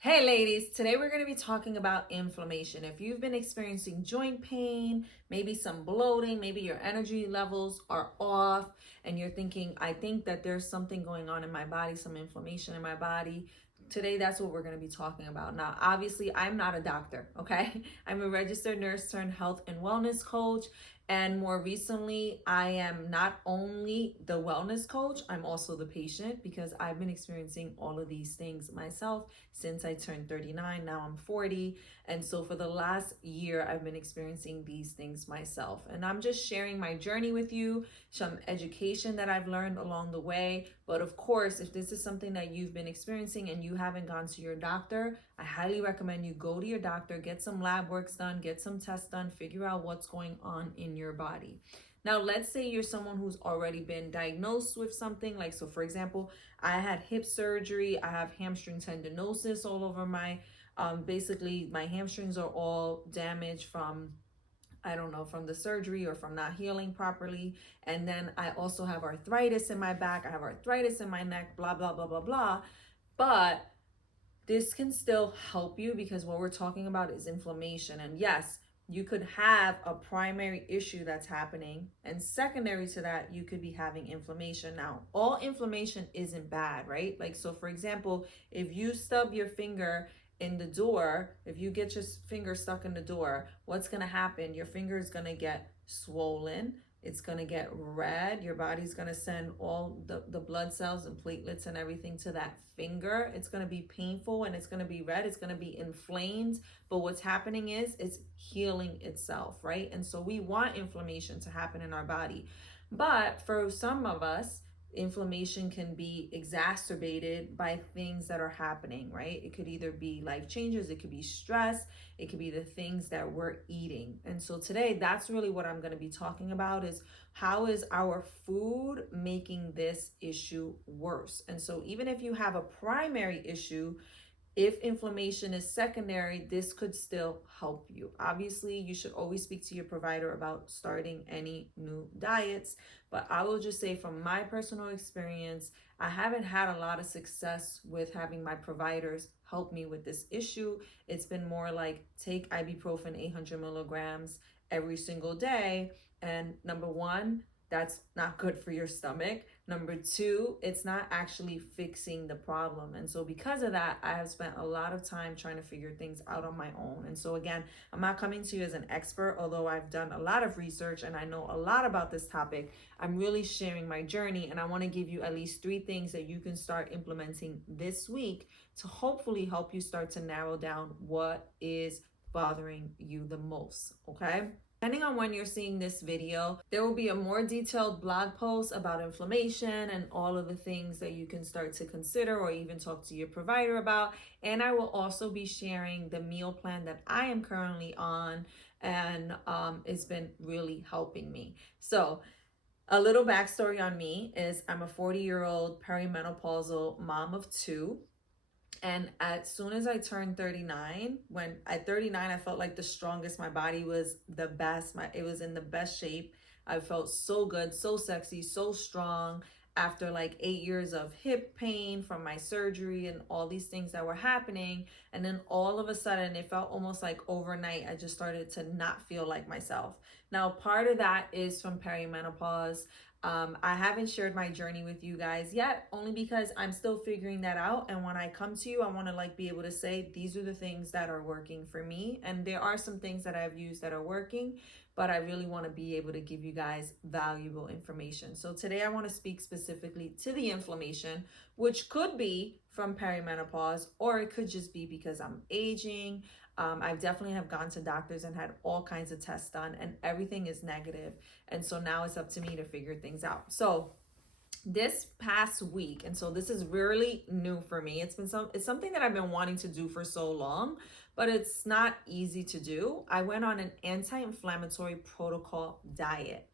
Hey ladies, today we're going to be talking about inflammation. If you've been experiencing joint pain, maybe some bloating, maybe your energy levels are off and you're thinking, I think that there's something going on in my body, some inflammation in my body. Today, that's what we're going to be talking about. Now, obviously, I'm not a doctor, okay? I'm a registered nurse turned health and wellness coach. And more recently, I am not only the wellness coach, I'm also the patient because I've been experiencing all of these things myself since I turned 39. Now I'm 40. And so for the last year, I've been experiencing these things myself. And I'm just sharing my journey with you, some education that I've learned along the way. But of course, if this is something that you've been experiencing and you haven't gone to your doctor, I highly recommend you go to your doctor, get some lab works done, get some tests done, figure out what's going on in your body. Now, let's say you're someone who's already been diagnosed with something like, so for example, I had hip surgery, I have hamstring tendinosis all over my, basically my hamstrings are all damaged from, I don't know, from the surgery or from not healing properly. And then I also have arthritis in my back, I have arthritis in my neck, blah, blah, blah, blah, blah. But this can still help you because what we're talking about is inflammation. And yes, you could have a primary issue that's happening, and secondary to that, you could be having inflammation. Now, all inflammation isn't bad, right? Like, so for example, if you stub your finger in the door, if you get your finger stuck in the door, what's going to happen? Your finger is going to get swollen. It's going to get red. Your body's going to send all the blood cells and platelets and everything to that finger. It's going to be painful and it's going to be red. It's going to be inflamed. But what's happening is it's healing itself, right? And so we want inflammation to happen in our body. But for some of us, inflammation can be exacerbated by things that are happening, right? It could either be life changes, it could be stress, it could be the things that we're eating. And so today, that's really what I'm going to be talking about is how is our food making this issue worse? And so even if you have a primary issue, if inflammation is secondary, this could still help you. Obviously, you should always speak to your provider about starting any new diets. But I will just say from my personal experience, I haven't had a lot of success with having my providers help me with this issue. It's been more like take ibuprofen 800 milligrams every single day. And number one, that's not good for your stomach. Number two, it's not actually fixing the problem. And so because of that, I have spent a lot of time trying to figure things out on my own. And so again, I'm not coming to you as an expert, although I've done a lot of research and I know a lot about this topic. I'm really sharing my journey, and I want to give you at least 3 things that you can start implementing this week to hopefully help you start to narrow down what is bothering you the most, okay? Depending on when you're seeing this video, there will be a more detailed blog post about inflammation and all of the things that you can start to consider or even talk to your provider about. And I will also be sharing the meal plan that I am currently on, and it's been really helping me. So a little backstory on me is I'm a 40-year-old perimenopausal mom of 2. And as soon as I turned 39, when at 39, I felt like the strongest. My body was the best. It was in the best shape. I felt so good, so sexy, so strong after like 8 years of hip pain from my surgery and all these things that were happening. And then all of a sudden, it felt almost like overnight, I just started to not feel like myself. Now, part of that is from perimenopause. I haven't shared my journey with you guys yet, only because I'm still figuring that out. And when I come to you, I want to like be able to say, these are the things that are working for me. And there are some things that I've used that are working, but I really want to be able to give you guys valuable information. So today I want to speak specifically to the inflammation, which could be from perimenopause, or it could just be because I'm aging. I definitely have gone to doctors and had all kinds of tests done and everything is negative. And so now it's up to me to figure things out. So this past week, and so this is really new for me. It's something that I've been wanting to do for so long, but it's not easy to do. I went on an anti-inflammatory protocol diet.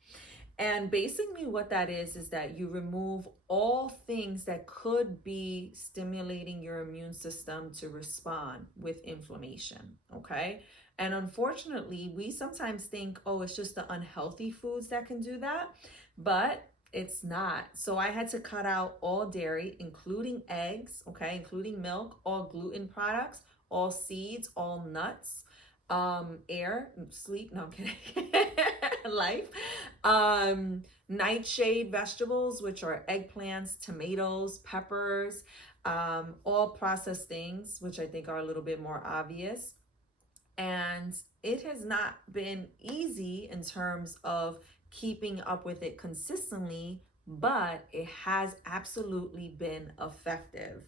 And basically what that is that you remove all things that could be stimulating your immune system to respond with inflammation, okay? And unfortunately, we sometimes think, oh, it's just the unhealthy foods that can do that. But It's not. So I had to cut out all dairy, including eggs, okay, including milk, all gluten products, all seeds, all nuts, air, sleep, no, I'm kidding. Life. Nightshade vegetables, which are eggplants, tomatoes, peppers, all processed things, which I think are a little bit more obvious. And it has not been easy in terms of keeping up with it consistently, but it has absolutely been effective.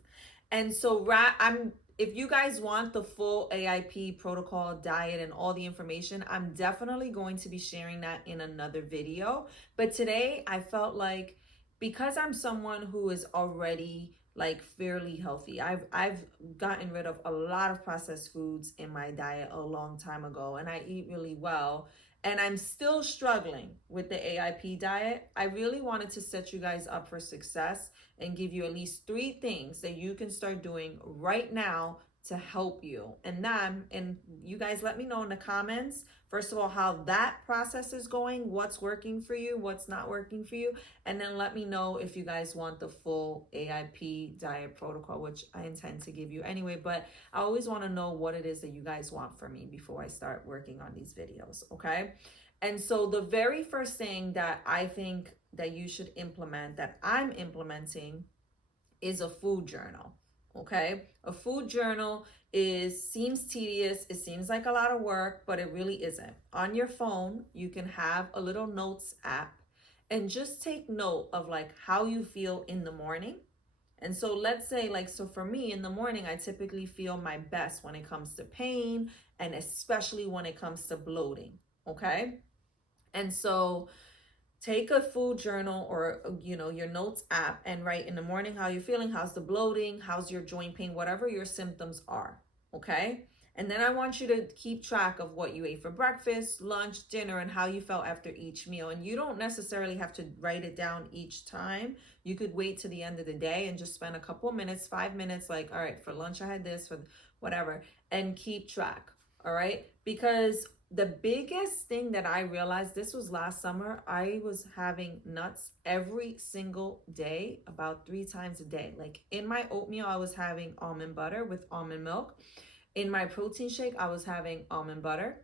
And so I'm if you guys want the full AIP protocol diet and all the information, I'm definitely going to be sharing that in another video. But today I felt like, because I'm someone who is already like fairly healthy. I've gotten rid of a lot of processed foods in my diet a long time ago, and I eat really well, and I'm still struggling with the AIP diet. I really wanted to set you guys up for success and give you at least 3 things that you can start doing right now to help you. And you guys let me know in the comments, first of all, how that process is going, what's working for you, what's not working for you, and then let me know if you guys want the full AIP diet protocol, which I intend to give you anyway. But I always want to know what it is that you guys want from me before I start working on these videos, okay? And so the very first thing that I think that you should implement, that I'm implementing, is a food journal. Okay, a food journal seems tedious, it seems like a lot of work, but it really isn't. On your phone, you can have a little notes app and just take note of like how you feel in the morning. And so let's say, like, so for me in the morning, I typically feel my best when it comes to pain, and especially when it comes to bloating. Okay, and so take a food journal or your notes app and write in the morning how you're feeling, how's the bloating, how's your joint pain, whatever your symptoms are. Okay, and then I want you to keep track of what you ate for breakfast, lunch, dinner, and how you felt after each meal. And you don't necessarily have to write it down each time. You could wait to the end of the day and just spend a couple of minutes, 5 minutes, like, all right, for lunch I had this, for whatever, and keep track. All right, because the biggest thing that I realized, this was last summer, I was having nuts every single day, about 3 times a day. Like in my oatmeal, I was having almond butter with almond milk. In my protein shake, I was having almond butter.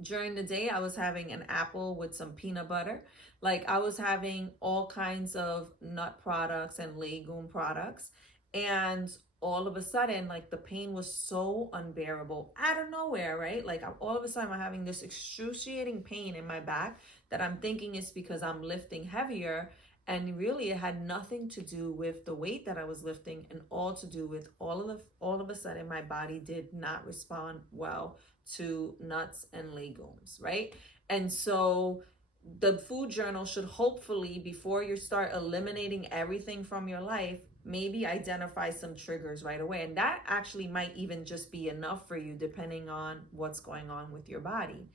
During the day, I was having an apple with some peanut butter. Like I was having all kinds of nut products and legume products. And all of a sudden, like the pain was so unbearable out of nowhere, right? Like all of a sudden I'm having this excruciating pain in my back that I'm thinking is because I'm lifting heavier. And really it had nothing to do with the weight that I was lifting, and all to do with all of a sudden my body did not respond well to nuts and legumes, right? And so the food journal should hopefully, before you start eliminating everything from your life, maybe identify some triggers right away. And that actually might even just be enough for you, depending on what's going on with your body.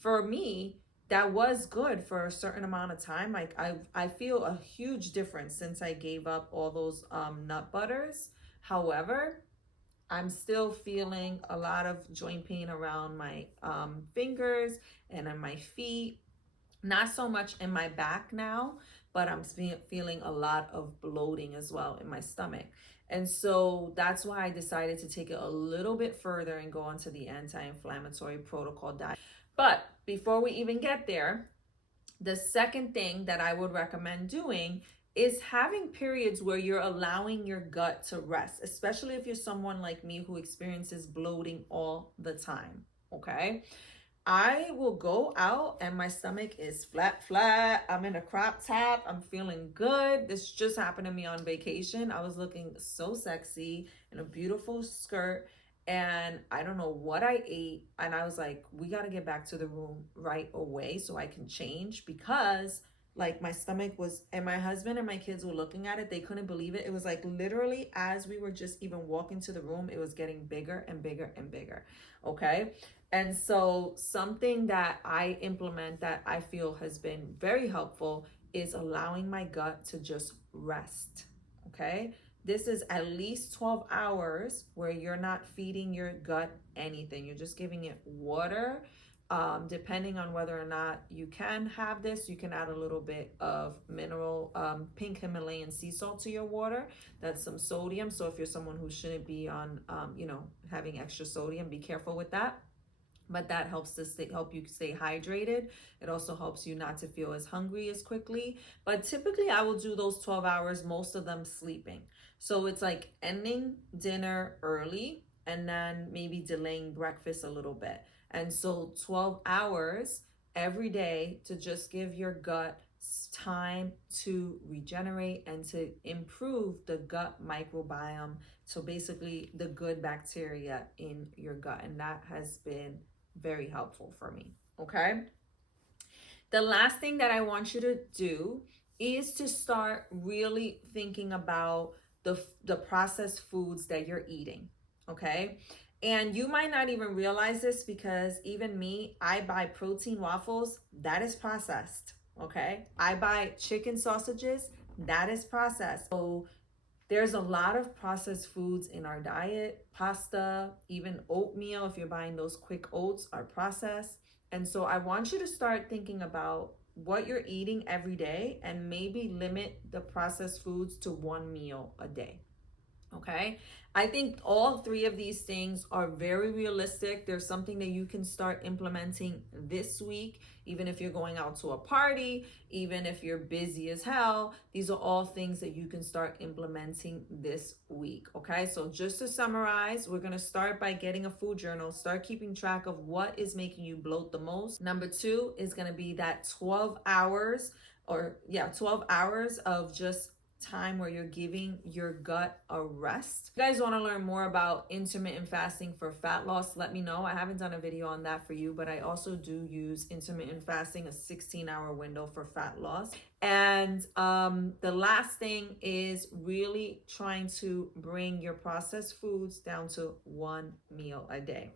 For me, that was good for a certain amount of time. Like I feel a huge difference since I gave up all those nut butters. However, I'm still feeling a lot of joint pain around my fingers and on my feet. Not so much in my back now, but I'm feeling a lot of bloating as well in my stomach. And so that's why I decided to take it a little bit further and go onto the anti-inflammatory protocol diet. But before we even get there, the second thing that I would recommend doing is having periods where you're allowing your gut to rest, especially if you're someone like me who experiences bloating all the time, okay? I will go out and my stomach is flat. I'm in a crop top. I'm feeling good. This just happened to me on vacation. I was looking so sexy in a beautiful skirt, and I don't know what I ate. And I was like, we got to get back to the room right away so I can change, because like my stomach was, and my husband and my kids were looking at it. They couldn't believe it. It was like literally as we were just even walking to the room, it was getting bigger and bigger and bigger. Okay. And so something that I implement that I feel has been very helpful is allowing my gut to just rest. Okay. This is at least 12 hours where you're not feeding your gut anything. You're just giving it water, Depending on whether or not you can have this, you can add a little bit of mineral pink Himalayan sea salt to your water. That's some sodium. So if you're someone who shouldn't be on, having extra sodium, be careful with that. But that helps to help you stay hydrated. It also helps you not to feel as hungry as quickly. But typically I will do those 12 hours, most of them sleeping. So it's like ending dinner early and then maybe delaying breakfast a little bit. And so 12 hours every day to just give your gut time to regenerate and to improve the gut microbiome. So basically the good bacteria in your gut. And that has been very helpful for me. Okay. The last thing that I want you to do is to start really thinking about the processed foods that you're eating. Okay. And you might not even realize this because even me, I buy protein waffles, that is processed. Okay. I buy chicken sausages, that is processed. So there's a lot of processed foods in our diet. Pasta, even oatmeal, if you're buying those quick oats, are processed. And so I want you to start thinking about what you're eating every day and maybe limit the processed foods to one meal a day. Okay. I think all three of these things are very realistic. There's something that you can start implementing this week, even if you're going out to a party, even if you're busy as hell. These are all things that you can start implementing this week. Okay. So just to summarize, we're going to start by getting a food journal, start keeping track of what is making you bloat the most. Number 2 is going to be that 12 hours of just time where you're giving your gut a rest. If you guys want to learn more about intermittent fasting for fat loss, let me know. I haven't done a video on that for you, but I also do use intermittent fasting, a 16-hour window for fat loss. And the last thing is really trying to bring your processed foods down to one meal a day.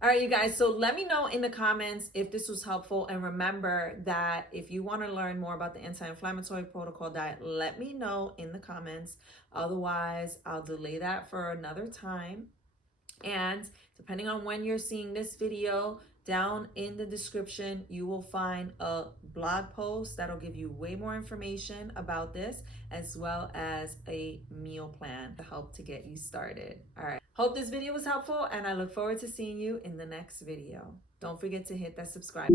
All right, you guys, so let me know in the comments if this was helpful. And remember that if you want to learn more about the anti-inflammatory protocol diet, let me know in the comments. Otherwise, I'll delay that for another time. And depending on when you're seeing this video, down in the description, you will find a blog post that'll give you way more information about this, as well as a meal plan to help to get you started. All right. Hope this video was helpful, and I look forward to seeing you in the next video. Don't forget to hit that subscribe.